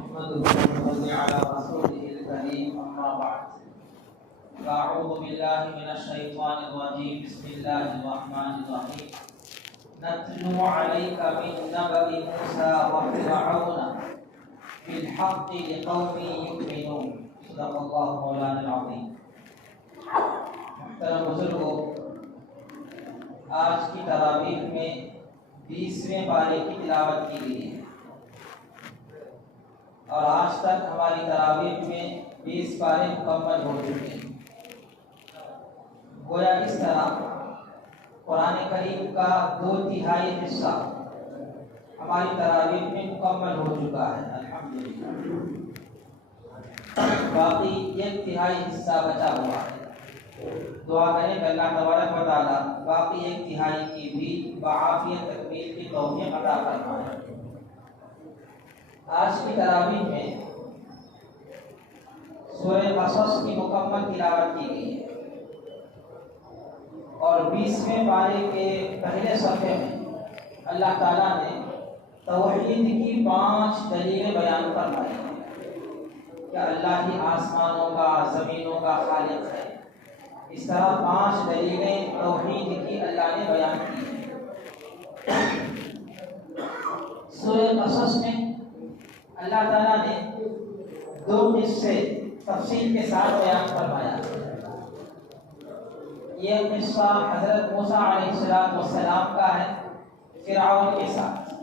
نحمده ونصلي على رسوله الكريم أما بعد أعوذ بالله من الشيطان الرجيم بسم الله الرحمن الرحيم نتلو عليك من نبأ موسى وفرعون بالحق لقوم يؤمنون صدق الله مولانا العظيم. محترم بزرگوں، آج کی تراویح میں 20ویں پارے کی تلاوت کی گئی ہے اور آج تک ہماری تراویح میں 20 پارے مکمل ہو چکے ہیں. گویا اس طرح قرآن کریم کا 2/3 حصہ ہماری تراویح میں مکمل ہو چکا ہے الحمدللہ. باقی 1/3 حصہ بچا ہوا ہے. دعا کریں کہ اللہ تبارک و تعالی باقی 1/3 کی بھی بعافیت تکمیل کی توفیق عطا فرمائے. آج کی تراویح میں سورہ قصص کی مکمل تلاوت کی گئی ہے اور 20ویں پارے کے پہلے صفحے میں اللہ تعالیٰ نے توحید کی 5 دلیلیں بیان فرمائی ہیں کہ اللہ ہی آسمانوں کا زمینوں کا خالق ہے. اس طرح 5 دلیلیں توحید کی اللہ نے بیان کی ہیں. سورہ قصص میں اللہ تعالیٰ نے 2 قصے تفصیل کے ساتھ بیان فرمایا. یہ قصہ حضرت موسیٰ علیہ السلام کا ہے فرعون کے ساتھ.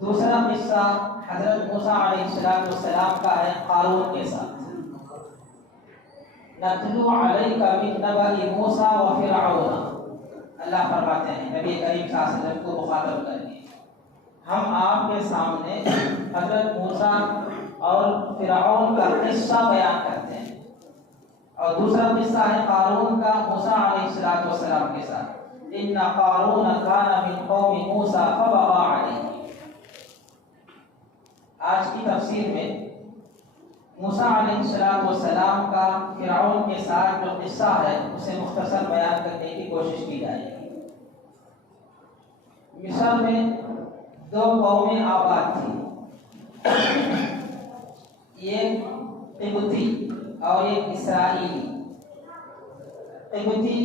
دوسرا قصہ حضرت موسیٰ علیہ السلام کا ہے قارون کے ساتھ. نتلو علیک من نبأ موسیٰ وفرعون. اللہ فرماتے ہیں نبی کریم صلی اللہ علیہ وسلم کو مخاطب کریں ہم آپ کے سامنے حضرت موسیٰ اور فرعون کا قصہ بیان کرتے ہیں. اور دوسرا قصہ ہے قارون کا موسیٰ علیہ السلام کے ساتھ. ان قارون کان من قوم موسیٰ فبغى علیہ. آج کی تفسیر میں موسیٰ علیہ السلام کا فرعون کے ساتھ جو قصہ ہے اسے مختصر بیان کرنے کی کوشش کی جائے گی. مصر میں 2 قومیں آباد تھی، ایک قبطی اور ایک اسرائیلی. قبطی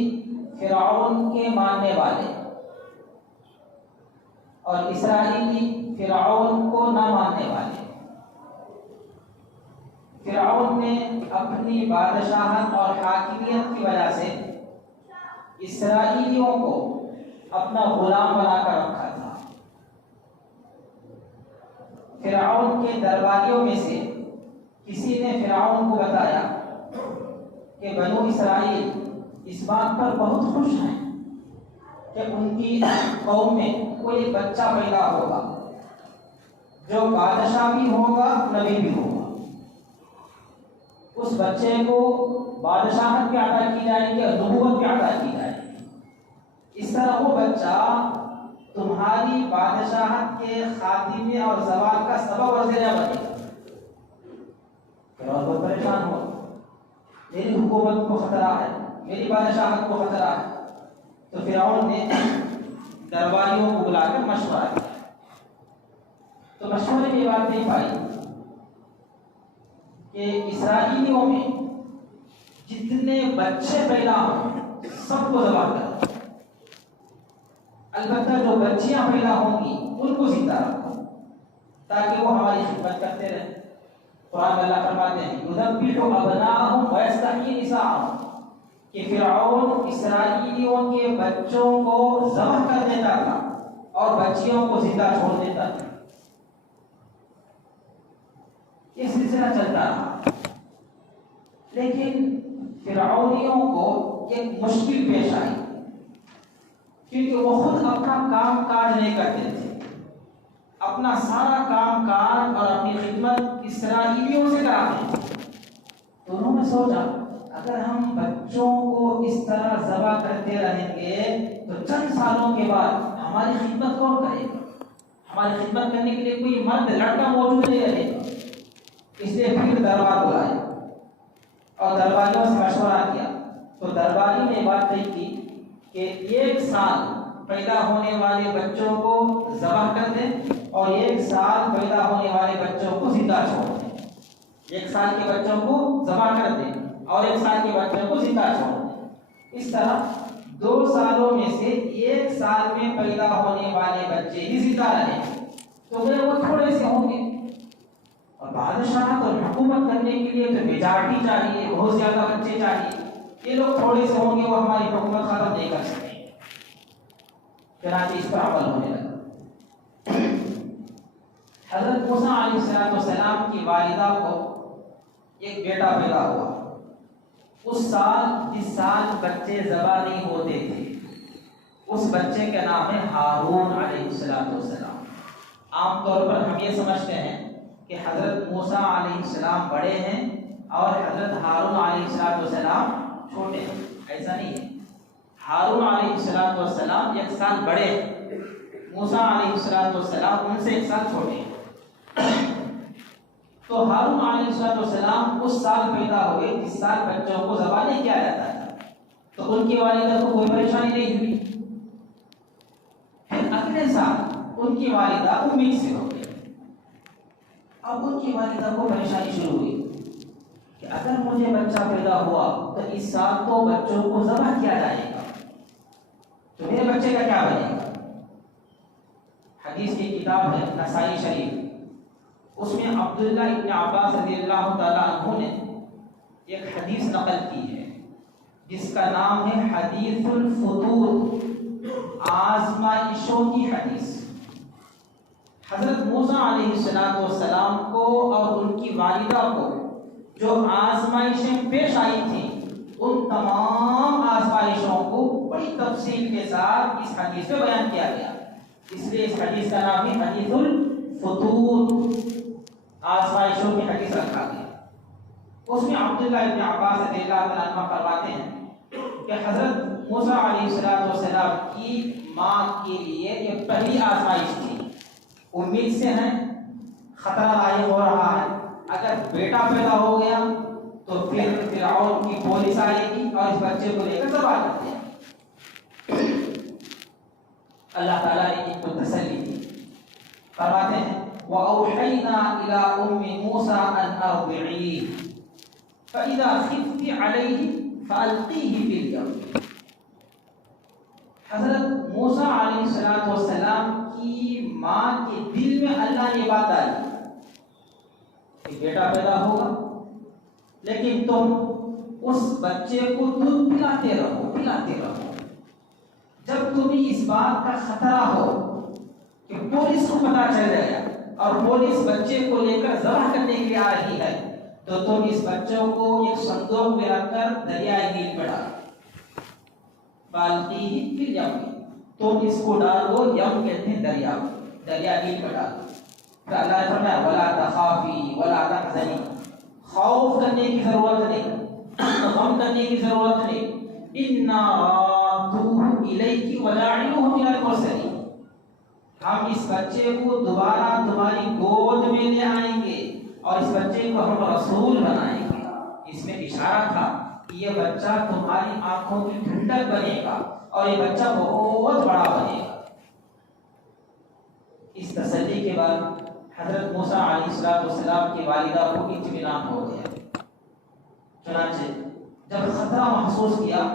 فرعون کے ماننے والے اور اسرائیلی فرعون کو نہ ماننے والے. فرعون نے اپنی بادشاہت اور حاکمیت کی وجہ سے اسرائیلیوں کو اپنا غلام بنا کر رکھا تھا. فرعون کے درباریوں میں سے کسی نے فرعون کو بتایا کہ بنو اسرائیل اس بات پر بہت خوش ہیں کہ ان کی قوم میں کوئی بچہ پیدا ہوگا جو بادشاہ بھی ہوگا نبی بھی ہوگا. اس بچے کو بادشاہت بھی عطا کی جائے گی اور نبوت بھی عطا کی جائے گی. اس طرح وہ بچہ تمہاری بادشاہت کے خاتمے اور زوال کا سبب اور ذریعہ بنے گا. فرعون بہت پریشان ہو، میری حکومت کو خطرہ ہے، میری بادشاہت کو خطرہ ہے. تو فرعون نے درباریوں کو بلا کر مشورہ کیا. تو مشورے میں یہ بات نہیں پائی کہ اسرائیلیوں میں جتنے بچے پیدا ہوں سب کو ذبح کرو، البتہ جو بچیاں پیدا ہوں گی ان کو زندہ رکھو تاکہ وہ ہماری خدمت کرتے رہیں. قرآن میں اللہ فرماتے ہیں یذبح ابناءهم ویستحیی نساءهم کہ فرعون اسرائیلیوں کے بچوں کو ذبح کر دیتا تھا اور بچیوں کو زندہ چھوڑ دیتا تھا. یہ سلسلہ چلتا رہا لیکن فرعونیوں کو ایک مشکل پیش آئی کیونکہ وہ خود اپنا کام کاج نہیں کرتے تھے. اپنا سارا کام کاج اور اپنی خدمت اسرائیلیوں سے کراتے تھے. تو انہوں نے سوچا اگر ہم بچوں کو اس طرح ذبح کرتے رہیں گے تو چند سالوں کے بعد ہماری خدمت کون کرے گا؟ ہماری خدمت کرنے کے لیے کوئی مرد لڑکا موجود نہیں رہے گا. اس لیے پھر دربار بلائے اور درباریوں سے مشورہ کیا. تو درباری نے بات طے کی کہ 1 سال پیدا ہونے والے بچوں کو ذبح کر دیں اور 1 سال پیدا ہونے والے بچوں 1 سال کے بچوں کو ذبح کر دیں اور 1 سال کے بچوں کو زندہ چھوڑ دیں. اس طرح 2 سالوں میں سے 1 سال میں پیدا ہونے والے بچے ہی زندہ رہیں تو وہ تھوڑے سے ہوں گے. اور بادشاہ اور حکومت کرنے کے لیے تو میجارٹی چاہیے، بہت زیادہ بچے چاہیے. یہ لوگ تھوڑے سے ہوں گے، وہ ہماری حکومت ختم نہیں کر سکتے. چنانچہ اس پر عمل ہونے لگا. حضرت موسیٰ علیہ السلام کی والدہ کو ایک بیٹا پیدا ہوا. اس سال جس سال بچے ذبح نہیں ہوتے تھے اس بچے کا نام ہے ہارون علیہ السلام. عام طور پر ہم یہ سمجھتے ہیں کہ حضرت موسیٰ علیہ السلام بڑے ہیں اور حضرت ہارون علیہ السلام چھوٹے ہیں. ایسا نہیں ہے. ہارون علیہ السلام 1 سال بڑے ہیں، موسیٰ علیہ السلام ان سے 1 سال چھوٹے ہیں. تو ہارون علیہ السلام اس سال پیدا ہوئے جس سال بچوں کو ذبح نہیں کیا جاتا تھا. تو ان کی والدہ کو کوئی پریشانی نہیں ہوئی. پھر اگلے سال ان کی والدہ امید سے ہو گئی. اب ان کی والدہ کو پریشانی شروع ہوئی کہ اگر مجھے بچہ پیدا ہوا تو اس سال تو بچوں کو ذبح کیا جائے گا، تو میرے بچے کا کیا بنے گا. حدیث کی کتاب ہے نسائی شریف، اس میں عبداللہ ابن عباس رضی اللہ تعالیٰ عنہ نے ایک حدیث نقل کی ہے جس کا نام ہے حدیث الفطور، آزمائشوں کی حدیث. حضرت موسیٰ علیہ السلام کو اور ان کی والدہ کو جو آزمائشیں پیش آئی تھیں ان تمام آزمائشوں کو بڑی تفصیل کے ساتھ اس حدیث میں بیان کیا گیا. اس لیے اس حدیث کا نام ہے حدیث الفطور، آزمائشوں کی حدیث رکھا گیا. اس میں عبداللہ ابن عباس رضی اللہ عنہ فرماتے ہیں کہ حضرت موسیٰ علیہ السلام کی ماں کے لیے یہ پہلی آزمائش تھی. امید سے ہیں، خطرہ لاحق ہو رہا ہے، اگر بیٹا پیدا ہو گیا تو پھر فرعون کی پولیس آئے گی اور اس بچے کو لے کر ذبح کر دیں. اللہ تعالیٰ نے ان کو تسلی دی. فرماتے ہیں وَأَوْحَيْنَا إِلَىٰ أُمِّ مُوسَىٰ أَنْ أَرْضِعِيهِ فَإِذَا خِفْتِ عَلَيْهِ فَأَلْقِيهِ فِي الْيَمِّ. حضرت موسیٰ علیہ السلام کی ماں کے دل میں اللہ نے بات ڈالی کہ بیٹا پیدا ہوگا لیکن تم اس بچے کو دودھ پلاتے رہو. جب تمہیں اس بات کا خطرہ ہو کہ پولیس کو پتہ چل جائے گا اور پولیس بچے کو لے کر ذبح کرنے کے لیے آ رہی ہے تو تم اس بچوں کو ایک صندوق میں رکھ کر دریائے نیل میں ڈالو. بالقیہ فی الیم، تم اس کو ڈالو، یم کہتے ہیں دریا نیل میں ڈالو. پھر اللہ نے فرمایا ولا تخافی ولا تحزنی، خوف کرنے کی ضرورت نہیں، غم کرنے کی ضرورت نہیں. انا رادوہ الیک وجاعلوہ من المرسلین، ہم اس بچے کو دوبارہ تمہاری گود میں لے آئیں گے اور اس بچے کو ہم رسول بنائیں گے. اس میں اشارہ تھا کہ یہ بچہ تمہاری آنکھوں کی ٹھنڈک بنے گا اور یہ بچہ بہت بڑا بنے گا. اس تسلی کے بعد حضرت موسیٰ علیہ السلام کی والدہ کو اطمینان ہو گیا. چنانچہ جب خطرہ محسوس کیا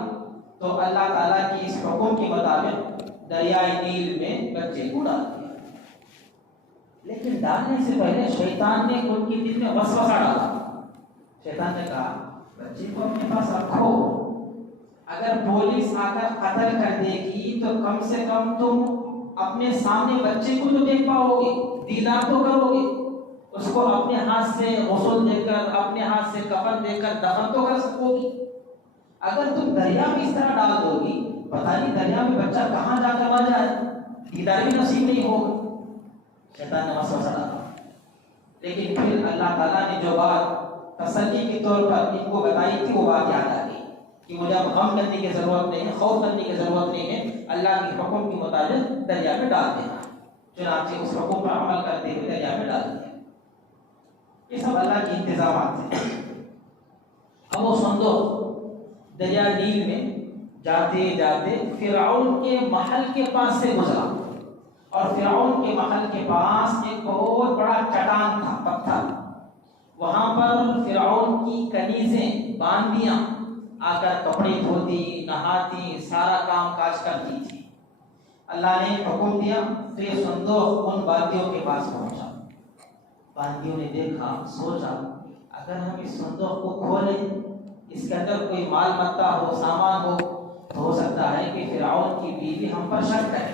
تو اللہ تعالیٰ کی اس حکم کے مطابق دریائے نیل میں بچے کو ڈال دیا. لیکن ڈالنے سے پہلے شیطان نے ان کی دل میں وسوسہ ڈالا. شیطان نے کہا بچے کو اپنے پاس رکھو، اگر پولیس آ کر قتل کر دے گی تو کم سے کم تم اپنے سامنے بچے کو تو دیکھ پاؤ گے، دیدار تو کرو گے، اس کو اپنے ہاتھ سے غسل دے کر اپنے ہاتھ سے کفن دے کر دفن تو کر سکو گی. اگر تم دریا میں اس طرح ڈال دو گی پتہ نہیں دریا میں بچہ کہاں جا کر مر جائے، دیدار بھی نصیب نہیں ہوگا. شیطان نے وسوسہ ڈالا. لیکن پھر اللہ تعالیٰ نے جو بات تسلی کے طور پر ان کو بتائی تھی وہ بات یاد آ گئی کہ مجھے اب غم کرنے کی ضرورت نہیں ہے، خوف کرنے کی ضرورت نہیں ہے، اللہ کے حکم کے مطابق دریا میں ڈال دینا. چنانچہ اس حکم پر عمل کرتے ہوئے دریا میں ڈال دیا. یہ سب اللہ کے انتظامات تھے. اب وہ صندوق دریا نیل میں جاتے جاتے فرعون کے محل کے پاس سے گزرا اور فرعون کے محل کے پاس ایک بہت بڑا چٹان تھا، پتھر. وہاں پر کی کنیزیں باندیاں آ کر کپڑے دھوتی، نہاتی، سارا کام کاج کرتی تھی۔ اللہ نے حکم دیا تو یہ صندوق ان باندیوں کے پاس پہنچا۔ باندیوں نے دیکھا، سوچا اگر ہم اس صندوق کو کھولیں، اس کے اندر کوئی مال متا ہو، سامان ہو، تو ہو سکتا ہے کہ فرعون کی بیوی ہم پر شک کرے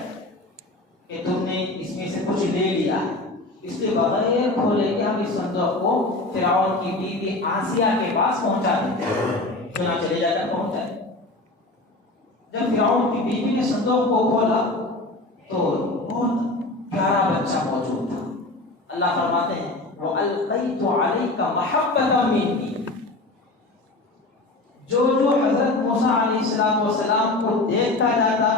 کہ تم نے اس میں سے کچھ لے لیا ہے، اس کے بغیر کھولے کہ ہم اس صندوق کو فرعون کی بیوی آسیہ کے پاس پہنچا دیتے ہیں، چنانچہ چلے جا کر پہنچائے۔ جب فرعون کی بیوی نے صندوق کو کھولا تو بہت پیارا بچہ موجود تھا۔ اللہ فرماتے ہیں وَأَلْقَيْتُ عَلَيْكَ مَحَبَّةً مِّنِّي، جو حضرت موسیٰ علیہ السلام کو دیکھتا جاتا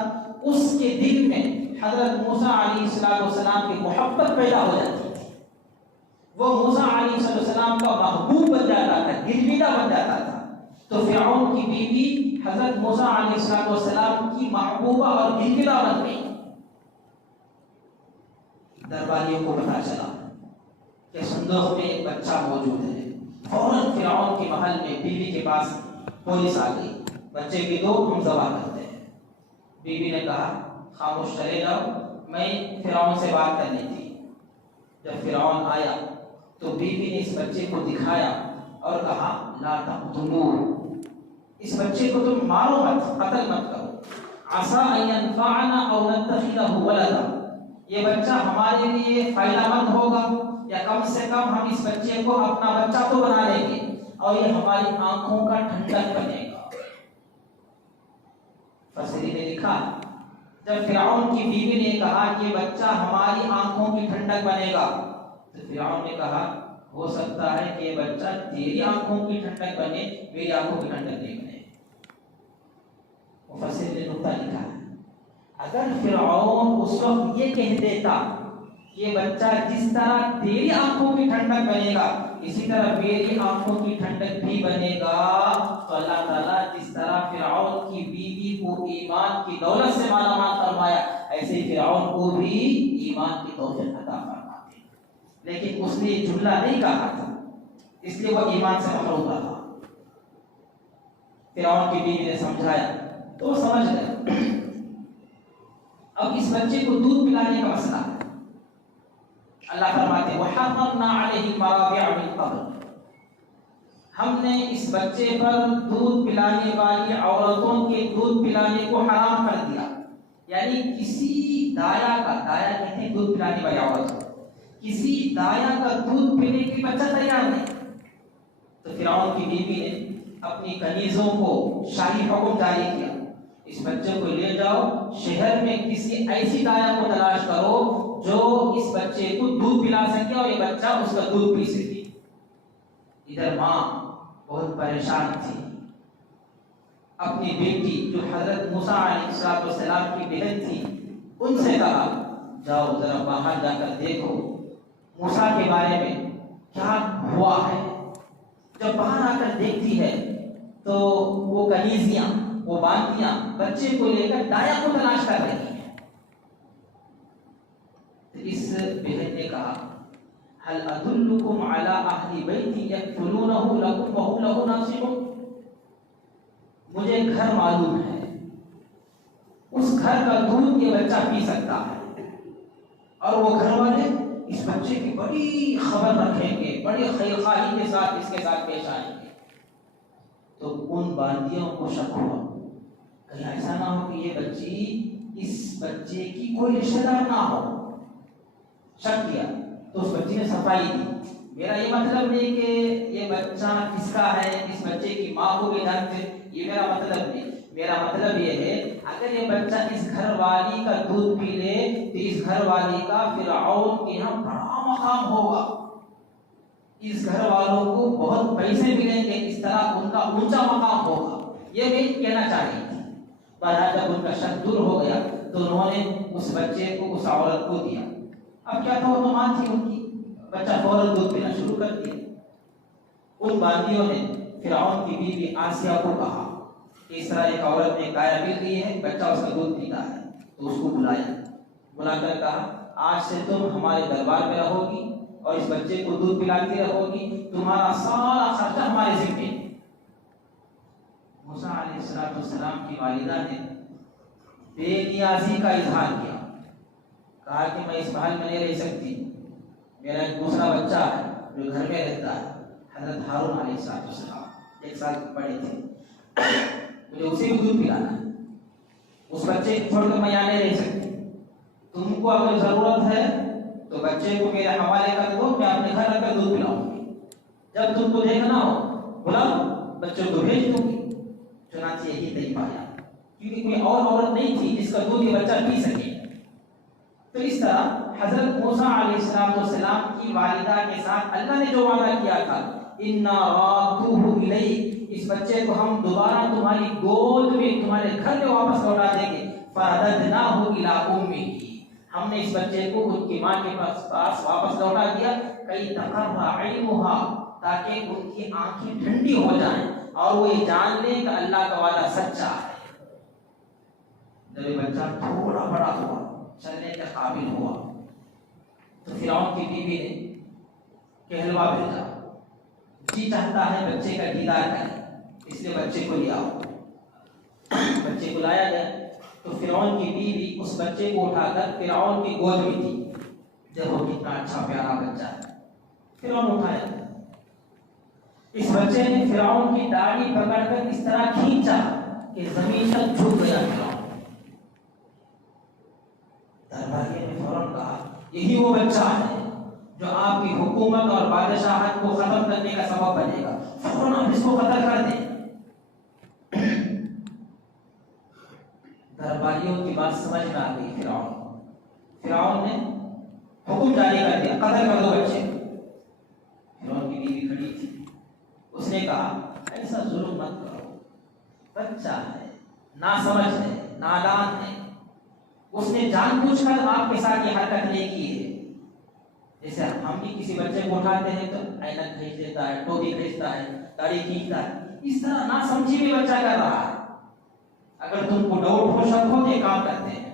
اس کے دل میں حضرت موسیٰ علیہ السلام کی محبت پیدا ہو جاتی تھی، وہ موسیٰ علیہ السلام کا محبوب بن جاتا تھا، گرویدہ بن جاتا تھا۔ تو فرعون کی بیوی حضرت موسیٰ علیہ السلام کی محبوبہ اور گرویدہ بن گئی۔ درباریوں کو پتہ چلا کہ صندوق میں ایک بچہ موجود ہے، فوراً فرعون کے محل میں بیوی کے پاس پولیس آ گئی، بچے کی دو ہم ذبح کرتے ہیں۔ بیوی نے کہا خاموش چلے جاؤ، میں فرعون سے بات کرنی تھی۔ جب فرعون آیا تو بیوی نے اس بچے کو دکھایا اور کہا لا تقتلوه، اس بچے کو تم مارو مت، قتل مت کرو، عسى ان ينفعنا او نتخذه ولدا، یہ بچہ ہمارے لیے فائدہ مند ہوگا، یا کم سے کم ہم اس بچے کو اپنا بچہ تو بنا لیں گے اور یہ ہماری آنکھوں کا ٹھنڈک بنے گا۔ فسری نے لکھا جب فرعون کی بیوی نے کہا کہ بچہ ہماری آنکھوں کی ٹھنڈک بنے گا تو فرعون نے کہا ہو سکتا ہے کہ یہ بچہ تیری آنکھوں کی ٹھنڈک بنے، میری آنکھوں کی ٹھنڈک نہیں بنے۔ مفسر نے نقطہ لکھا اگر فرعون اس وقت یہ کہہ دیتا یہ بچہ جس طرح تیری آنکھوں کی ٹھنڈک بنے گا اسی طرح میری آنکھوں کی ٹھنڈک بھی بنے گا، تو اللہ تعالیٰ جس طرح فرعون کی بیوی کو ایمان کی دولت سے مالا مال فرمایا، ایسے ہی فرعون کو بھی ایمان کی توفیق عطا فرماتے۔ لیکن اس نے یہ جملہ نہیں کہا تھا، اس لیے وہ ایمان سے محروم رہا۔ فرعون کی بیوی نے سمجھایا تو وہ سمجھ گئے۔ اب اس بچے کو دودھ پلانے کا مسئلہ ہے۔ اللہ فرماتے وَحَرَّمْنَا عَلَيْهِ الْمَرَاضِعَ مِنْ قَبْلُ، ہم نے اس بچے پر دودھ پلانے والی عورتوں کے دودھ پلانے کو حرام کر دیا، یعنی کسی دایا کا، دایا کہتے ہیں دودھ پلانے والی عورت، کسی دایا کا دودھ پینے کی بچہ تیار نہیں۔ تو فرعون کی بیوی نے اپنی کنیزوں کو شاہی حکم جاری کیا اس بچے کو لے جاؤ شہر میں کسی ایسی دایا کو تلاش کرو جو اس بچے کو دودھ پلا سکے اور یہ بچہ اس کا دودھ پی سکے۔ ادھر ماں بہت پریشان تھی، اپنی بیٹی جو حضرت موسیٰ علیہ السلام کی بہن تھی ان سے کہا جاؤ ذرا باہر جا کر دیکھو موسیٰ کے بارے میں کیا ہوا ہے۔ جب باہر آ کر دیکھتی ہے تو وہ کنیزیاں، وہ باندیاں بچے کو لے کر دایا کو تلاش کر رہی ہیں۔ اس بہن نے کہا هل ادلکم علی اہل بیت یکفلونہ لکم وہم لہ ناصحون، مجھے گھر معلوم ہے اس گھر کا دودھ یہ بچہ پی سکتا ہے، اور وہ گھر والے اس بچے کی بڑی خبر رکھیں گے، بڑی خیرخواہی کے ساتھ اس کے ساتھ پیش آئیں گے۔ تو ان باندیوں کو شک ہوا کہیں ایسا نہ ہو کہ یہ بچی اس بچے کی کوئی رشتہ دار نہ ہو۔ شک کیا تو اس بچی نے صفائی دی، میرا یہ مطلب نہیں کہ یہ بچہ کس کا ہے، اس بچے کی ماں کو بھی جانتے، یہ میرا مطلب نہیں، میرا مطلب یہ ہے اگر یہ بچہ اس گھر والی کا دودھ پی لے تو اس گھر والی کا فرعون کے یہاں بڑا مقام ہوگا، اس گھر والوں کو بہت پیسے ملیں گے، اس طرح ان کا اونچا مقام ہوگا، یہ میں کہنا چاہ رہی تھی۔ پر جب ان کا شک دور ہو گیا تو انہوں نے اس بچے کو اس عورت کو دیا۔ اب کیا تھا وہ تو ماں تھی ان کی، بچہ فوراً دودھ پینا شروع کر دیا۔ ان باندیوں نے فرعون کی بیوی آسیہ کو کہا کہ اس طرح ایک عورت نے گائے مل گئی ہے، بچہ اس کا دودھ پیتا ہے، تو اس کو بلایا، بلا کر کہا آج سے تم ہمارے دربار میں رہو گی، اور اس بچے کو دودھ پلاتی رہو گی، تمہارا سارا خرچہ ہمارے ذمے۔ موسیٰ علیہ السلام کی والدہ نے بے نیازی کا اظہار کیا، کہا کہ میں اس محل میں نہیں رہ سکتی، میرا ایک دوسرا بچہ ہے جو گھر میں رہتا ہے، حضرت ہارون علیہ السلام 1 سال بڑے تھے، مجھے اسے بھی دودھ پلانا ہے، اس بچے کو چھوڑ کر میں یہاں نہیں رہ سکتی، تم کو اگر ضرورت ہے تو بچے کو میرے حوالے کر دو، میں اپنے گھر رکھ کر دودھ پلاؤں گی، جب تم کو دیکھنا ہو بلاؤ، بچوں کو بھیج دوں گی۔ چنانچہ یہی طریقہ پایا، کیونکہ کوئی اور عورت نہیں تھی جس کا دودھ یہ بچہ پی سکے۔ تو اس طرح حضرت موسیٰ علیہ السلام کی والدہ کے ساتھ اللہ نے جو وعدہ کیا تھا، اِنَّا رَادُّوهُ إِلَيْكَ، اس بچے کو ہم دوبارہ تمہاری گود میں، تمہارے گھر میں واپس لوٹا دیں گے، فَرَدَدْنَاهُ إِلَىٰ أُمِّهِ، ہم نے اس بچے کو ان کی ماں کے پاس واپس لوٹا دیا، كَيْ تَقَرَّ عَيْنُهَا، تاکہ ان کی آنکھیں ٹھنڈی ہو جائیں اور وہ یہ جان لیں کہ اللہ کا وعدہ سچا ہے۔ جب یہ بچہ تھوڑا بڑا ہوا، چلنے کے قابل ہوا، تو فرعون کی بیوی نے کہلوا بھیجا، جی چاہتا ہے بچے کا دیدار کرے، اس لیے بچے کو لے آؤ۔ بچے کو لایا گیا تو فرعون کی بیوی اس بچے کو اٹھا کر فرعون کی گود میں تھی، دیکھو کتنا اچھا پیارا بچہ ہے، فرعون اٹھایا۔ اس بچے نے فرعون کی داڑھی پکڑ کر اس طرح کھینچا کہ زمین تک جھک گیا فرعون۔ درباریہ نے فوراً کہا یہی وہ بچہ ہے جو آپ کی حکومت اور بادشاہت کو ختم کرنے کا سبب بنے گا، فوراً آپ اس کو قتل کر دیں۔ درباریوں کی بات سمجھ میں آ گئی فرعون نے حکم جاری کر دیا، قتل کر دو بچے۔ فرعون کی بیوی کھڑی تھی، اس نے کہا ایسا ظلم مت کرو، بچہ ہے، ناسمجھ ہے، نادان ہے، اس نے جان بوجھ کر آپ کے ساتھ یہ حرکت نہیں کی ہے۔ جیسے ہم بھی کسی بچے کو اٹھاتے ہیں تو اینک کھینچ دیتا ہے، ٹوپی کھینچتا ہے، داڑھی کھینچتا ہے، اس طرح نہ سمجھی بھی بچہ کر رہا ہے۔ اگر تم کو ڈاؤٹ ہو، شک ہو، یہ کام کرتے ہیں،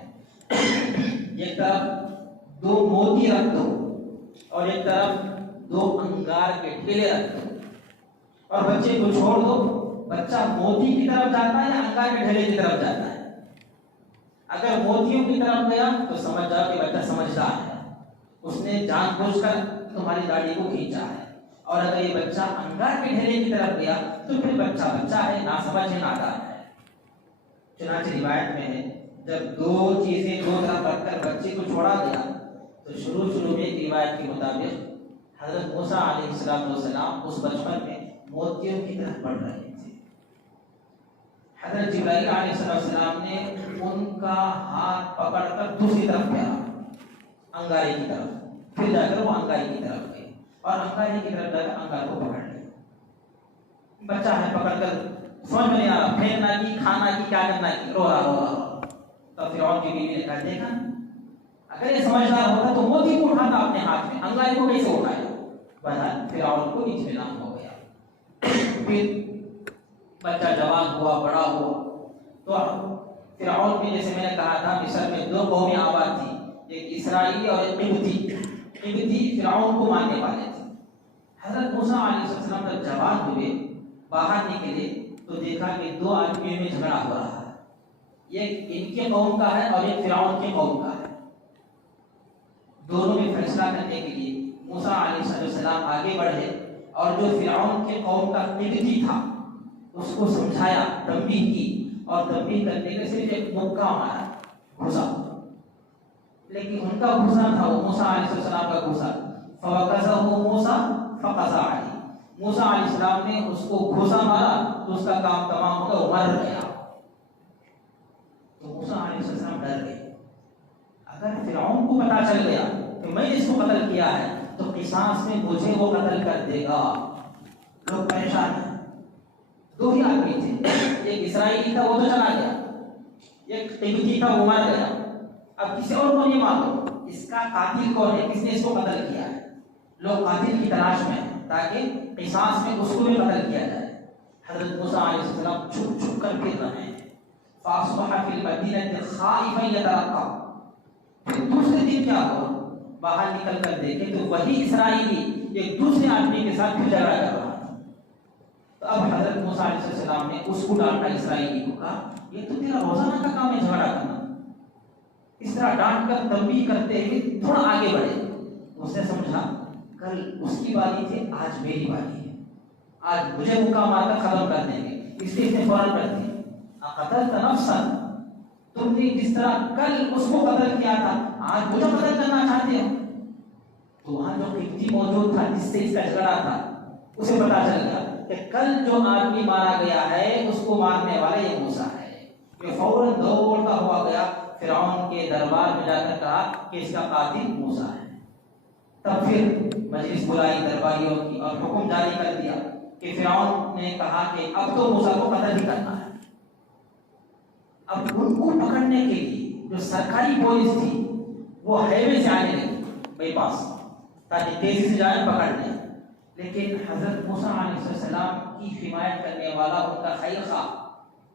ایک طرف 2 موتی رکھ دو اور ایک طرف 2 انگار کے ٹھیلے رکھ دو اور بچے کو چھوڑ دو، بچہ موتی کی طرف جاتا ہے یا انگار کے ڈھیلے کی طرف جاتا ہے؟ اگر موتیوں کی طرف گیا تو سمجھ جاؤ کہ بچہ سمجھدار ہے، اس نے جان بوجھ کر تمہاری داڑھی کو کھینچا ہے، اور اگر یہ بچہ انگار کے ڈھیلے کی طرف گیا تو پھر بچہ بچہ ہے، ناسمجھ ہے، نادان ہے۔ چنانچہ روایت میں ہے جب 2 چیزیں 2 طرف رکھ کر بچے کو چھوڑا گیا تو شروع میں ایک روایت کے مطابق حضرت موسیٰ علیہ السلام اس بچپن میں موتیوں کی طرف بڑھ رہے تھے۔ حضرت جبرائیل علیہ السلام نے ان کا ہاتھ پکڑ کر دوسری طرف پھیرا، انگارے کی طرف، پھر جا کر وہ انگارے کی طرف گئے اور انگارے کی طرف جا کر انگار کو پکڑ لیا۔ بچہ ہے، پکڑ کر سمجھ میں نہیں آ رہا، پھینکنا کی، کھانا کی، کیا کرنا کی، رو رہا۔ تو فرعون کی بیوی نے کہا دیکھا اگر یہ سمجھدار ہوتا تو موتی کو اٹھاتا اپنے ہاتھ میں، انگارے کو کیسے اٹھایا؟ بہرحال فرعون کو اطمینان ہو گیا۔ پھر بچہ جوان ہوا، بڑا ہوا، تو فرعون میں جیسے میں نے کہا تھا مصر میں 2 قومیں آباد تھی، ایک اسرائیلی اور ایک قبطی فرعون کو ماننے والے تھے۔ حضرت موسیٰ علیہ السلام جب جوان ہوئے، باہر نکلے تو دیکھا کہ 2 آدمیوں میں جھگڑا ہو رہا ہے، ایک ان کے قوم کا ہے اور ایک فرعون کے قوم کا ہے۔ دونوں میں فیصلہ کرنے کے لیے موسیٰ علیہ السلام آگے بڑھے اور جو فرعون کے قوم کا قبطی تھا اس کو سمجھایا، تنبیہ کی، اور تنبیہ کرنے کے صرف ایک مکہ مارا، گھسا، لیکن ان کا گھسا تھا وہ موسیٰ علیہ السلام کا گھسا، فَوَقَذَهُ مُوسَىٰ فَقَضَىٰ عَلَيْهِ، موسیٰ علیہ السلام نے اس کو گھسا مارا تو اس کا کام تمام ہو گیا، وہ مر گیا۔ تو موسیٰ علیہ السلام ڈر گئے، اگر فرعون کو پتا چل گیا کہ میں نے اس کو قتل کیا ہے تو قصاص میں مجھے وہ قتل کر دے گا۔ لوگ پریشان ہیں، 2 ہی آدمی تھے، ایک اسرائیلی تھا وہ تو چلا گیا، ایک قبطی تھا وہ مر گیا، اب کسی اور کو نہیں معلوم اس کا قاتل کون ہے، کس نے اس کو قتل کیا ہے۔ لوگ قاتل کی تلاش میں ہیں تاکہ قصاص میں اس کو بھی قتل کیا جائے۔ حضرت موسیٰ علیہ السلام چھپ چھپ کر پھر رہے ہیں، فَأَصْبَحَ فِي الْمَدِينَةِ خَائِفًا يَتَرَقَّبُ۔ پھر دوسرے دن کیا ہوا، باہر نکل کر دیکھے تو وہی اسرائیلی ایک دوسرے آدمی کے ساتھ پھر جھگڑا کر رہا تھا. تو اب حضرت موسیٰ علیہ السلام نے اس کو ڈانٹا، اسرائیلی کو کہا یہ تو تیرا روزانہ کا کام ہے جھگڑا کرنا، اس طرح ڈانٹ کر تنبیہ کرتے ہوئے تھوڑا آگے بڑھے. اس نے سمجھا کل اس کی باری تھی، آج میری باری ہے، آج مجھے مکہ مار کر ختم کر دیں گے. اس لیے اس نے فوراً کر دی قتلت نفسا، تم نے جس طرح کل اس کو قتل کیا تھا آج مجھے قتل کرنا چاہتے ہو. تو وہاں جو قبطی موجود تھا جس سے اس کا جھگڑا تھا اسے پتا چل گیا کہ کل جو آدمی مارا گیا ہے اس کو مارنے والا یہ موسیٰ ہے. یہ فوراً دوڑتا ہوا گیا فرعون کے دربار میں جا کر کہا کہ اس کا قاتل موسیٰ ہے. تب پھر مجلس بلائی درباریوں کی اور حکم جاری کر دیا کہ فرعون نے کہا کہ اب تو موسیٰ کو قتل ہی کرنا ہے. اب ان کو پکڑنے کے لیے جو سرکاری پولیس تھی وہ ہائی وے سے آنے لگی بائی پاس تاکہ تیزی سے جائیں پکڑ لیں. لیکن حضرت موسیٰ علیہ السلام کی حمایت کرنے والا ان کا خیر خواہ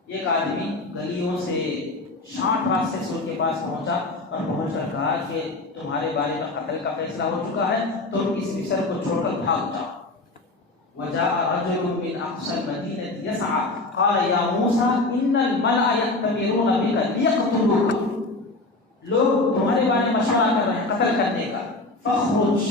ایک آدمی گلیوں سے شارٹ راستے سے ان کے پاس پہنچا اور پہنچ کر کہا کہ تمہارے بارے میں قتل کا فیصلہ ہو چکا ہے، تم اس مصر کو چھوڑ کر بھاگ جاؤ. وجاء رجل من اقصى المدينة يسعى قال يا موسى ان الملأ يأتمرون بك ليقتلوك، لوگ تمہارے بارے میں مشورہ کر رہے ہیں قتل کرنے کا، فاخرج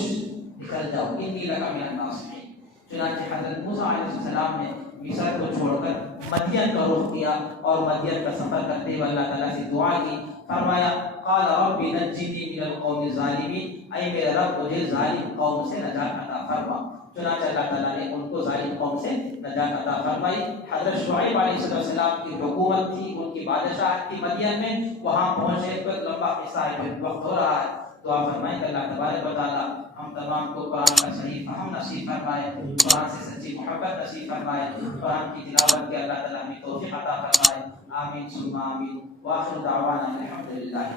نکل جاؤ انی لک من الناصحین. چنانچہ حضرت موسیٰ علیہ السلام نے مصر کو چھوڑ کر مدین کا رخ کیا اور مدین کا سفر کرتے ہوئے اللہ تعالیٰ سے دعا کی. فرمایا قال رب نجنی من القوم الظالمین، اے میرے رب مجھے ظالم قوم سے نجات عطا فرما. چنانچہ اللہ تعالیٰ نے ان کو ظالم قوم سے نجات عطا فرمائی. حضرت شعیب علیہ السلام کی حکومت تھی، ان کی بادشاہت تھی مدین میں، وہاں پہنچے تو لمبا قصہ ہے، پھر وقت ہو رہا ہے. دعا فرمائیں کہ اللہ تبارک و تعالیٰ ہم تمام کو قرآن کا صحیح فہم نصیب فرمائے، قرآن سے سچی محبت نصیب فرمائے، قرآن کی تلاوت کے اللہ تعالیٰ ہمیں توفیق عطا فرمائے. آمین ثم آمین. وآخر دعوانا الحمد للہ.